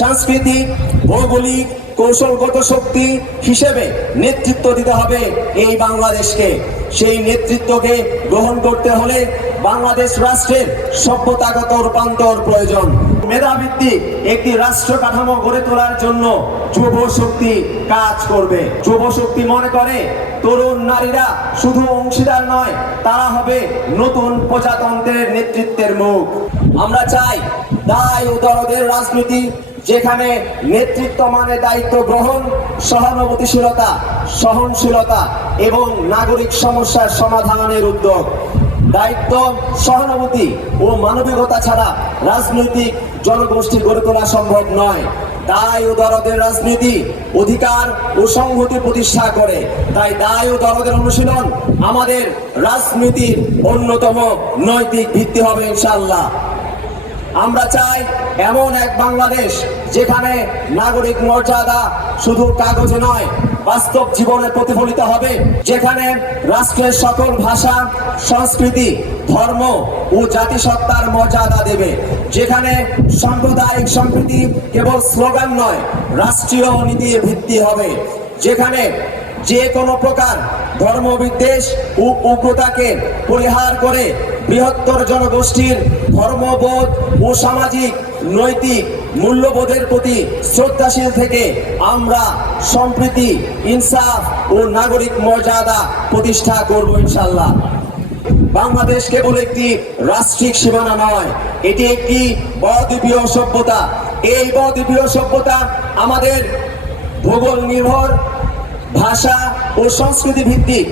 সাংস্কৃতিক, ভৌগোলিক, কৌশলগত শক্তি হিসেবে নেতৃত্ব দিতে হবে এই বাংলাদেশকে। সেই নেতৃত্বকে গ্রহণ করতে হলে বাংলাদেশ রাষ্ট্রের সভ্যতাগত রূপান্তর প্রয়োজন। মেধাভিত্তিক একটি রাষ্ট্র কাঠামো গড়ে তোলার জন্য যুব শক্তি কাজ করবে। যুব শক্তি মনে করে তরুণ নারীরা শুধু অংশীদার নয়, তারা হবে নতুন প্রজাতন্ত্রের নেতৃত্বের মুখ। আমরা চাই দায় ও দরদের রাজনীতি, যেখানে নেতৃত্ব মানে দায়িত্ব গ্রহণ, সহানুভূতিশীলতা, সহনশীলতা এবং নাগরিক সমস্যার সমাধানের উদ্যোগ। দায়িত্ব, সহানুভূতি ও মানবিকতা ছাড়া রাজনৈতিক জনগোষ্ঠী গড়ে তোলা সম্ভব নয়। দায় ও দরদের রাজনীতি অধিকার ও সংহতি প্রতিষ্ঠা করে। তাই দায় ও দরদের অনুশীলন আমাদের রাজনীতির অন্যতম নৈতিক ভিত্তি হবে ইনশাআল্লাহ। আমরা চাই এমন এক বাংলাদেশ যেখানে নাগরিক মর্যাদা শুধু কাগজে নয়, বাস্তব জীবনে প্রতিফলিত হবে। যেখানে রাষ্ট্রের সকল ভাষা, সংস্কৃতি, ধর্ম ও জাতিসত্তার মর্যাদা দেবে। যেখানে সাম্প্রদায়িক সম্প্রীতি কেবল স্লোগান নয়, রাষ্ট্রীয় নীতির ভিত্তি হবে। যেখানে যে কোনো প্রকার ধর্মবিদ্বেষ ও উগ্রতাকে পরিহার করে বৃহত্তর জনগোষ্ঠীর ধর্মবোধ ও সামাজিক নৈতিক মূল্যবোধের প্রতি শ্রদ্ধাশীল থেকে আমরা সম্প্রীতি, ইনসাফ ও নাগরিক মর্যাদা প্রতিষ্ঠা করব ইনশাআল্লাহ। বাংলাদেশ কেবল একটি রাষ্ট্রিক সীমানা নয়, এটি একটি বহুদ্বীপীয় সভ্যতা। এই বহুদ্বীপীয় সভ্যতা আমাদের ভূগোল নির্ভর, ভাষা ও সংস্কৃতি ভিত্তিক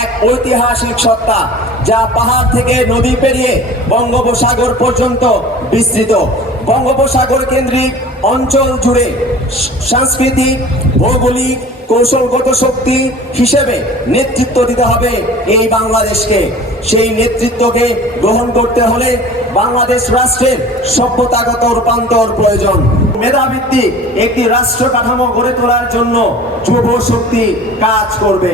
এক ঐতিহাসিক সত্তা, যা পাহাড় থেকে নদী পেরিয়ে বঙ্গোপসাগর পর্যন্ত বিস্তৃত। বঙ্গোপসাগর কেন্দ্রিক অঞ্চল জুড়ে সাংস্কৃতিক, ভৌগোলিক, কৌশলগত শক্তি হিসেবে নেতৃত্ব দিতে হবে এই বাংলাদেশকে। সেই নেতৃত্বকে গ্রহণ করতে হলে বাংলাদেশ রাষ্ট্রের সভ্যতাগত রূপান্তর প্রয়োজন। মেধাভিত্তিক একটি রাষ্ট্র কাঠামো গড়ে তোলার জন্য যুব শক্তি কাজ করবে।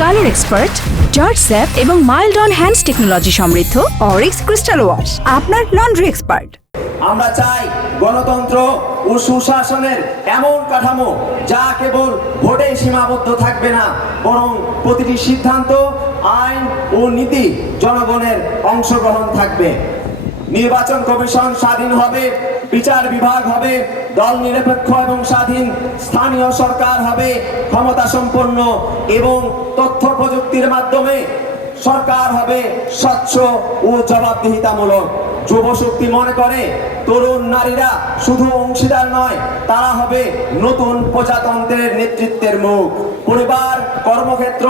কালার এক্সপার্ট, জর্জ স্যাপ এবং মাইল্ড অন হ্যান্ডস টেকনোলজি সমৃদ্ধ অরিক্স ক্রিস্টাল ওয়াশ আপনার লন্ড্রি এক্সপার্ট। আমরা চাই গণতন্ত্র ও সুশাসনের এমন কাঠামো যা কেবল ভোটে সীমাবদ্ধ থাকবে না, বরং প্রতিটি সিদ্ধান্ত, আইন ও নীতি জনগণের অংশগ্রহণ থাকবে। নির্বাচন কমিশন স্বাধীন হবে, বিচার বিভাগ হবে দল নিরপেক্ষ এবং স্বাধীন, স্থানীয় সরকার হবে ক্ষমতা সম্পন্ন এবং তথ্য প্রযুক্তির মাধ্যমে সরকার হবে স্বচ্ছ ও জবাবদিহিতামূলক। যুব শক্তি মনে করে তরুণ নারীরা শুধু অংশীদার নয়, তারা হবে নতুন প্রজাতন্ত্রের নেতৃত্বের মুখ। পরিবার, কর্মক্ষেত্র,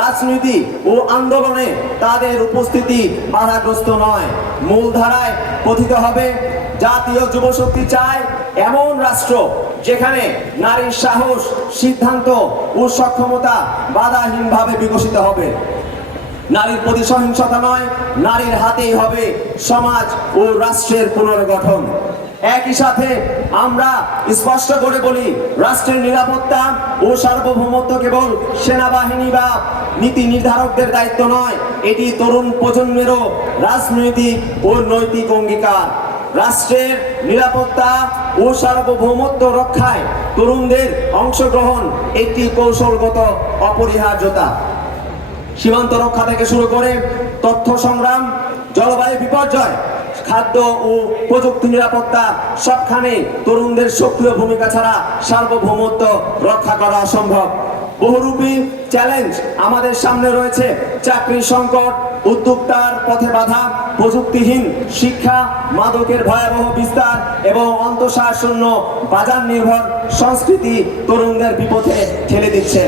রাজনীতি ও আন্দোলনে তাদের উপস্থিতি বাধাগ্রস্ত নয়, মূলধারায় পতিত হবে। জাতীয় যুব শক্তি চায় এমন রাষ্ট্র যেখানে নারীর সাহস, সিদ্ধান্ত ও সক্ষমতা বাধাহীনভাবে বিকশিত হবে। নারীর প্রতি সহিংসতা নয়, নারীর হাতেই হবে সমাজ ও রাষ্ট্রের পুনর্গঠন। একই সাথে আমরা স্পষ্ট করে বলি, রাষ্ট্রের নিরাপত্তা ও সার্বভৌমত্ব কেবল সেনাবাহিনী বা নীতি নির্ধারকদের দায়িত্ব নয়, এটি তরুণ প্রজন্মেরও রাজনৈতিক ও নৈতিক অঙ্গীকার। রাষ্ট্রের নিরাপত্তা ও সার্বভৌমত্ব রক্ষায় তরুণদের অংশগ্রহণ একটি কৌশলগত অপরিহার্যতা। সীমান্ত রক্ষা থেকে শুরু করে তথ্য সংগ্রাম, জলবায়ু বিপর্যয়, খাদ্য ও প্রযুক্তি নিরাপত্তা, সবখানে তরুণদের সক্রিয় ভূমিকা ছাড়া সার্বভৌমত্ব রক্ষা করা অসম্ভব। বহুরূপী চ্যালেঞ্জ আমাদের সামনে রয়েছে: চাকরির সংকট, উদ্যোক্তার পথে বাধা, প্রযুক্তিহীন শিক্ষা, মাদকের ভয়াবহ বিস্তার এবং অন্তঃসারশূন্য বাজার নির্ভর সংস্কৃতি তরুণদের বিপথে ঠেলে দিচ্ছে।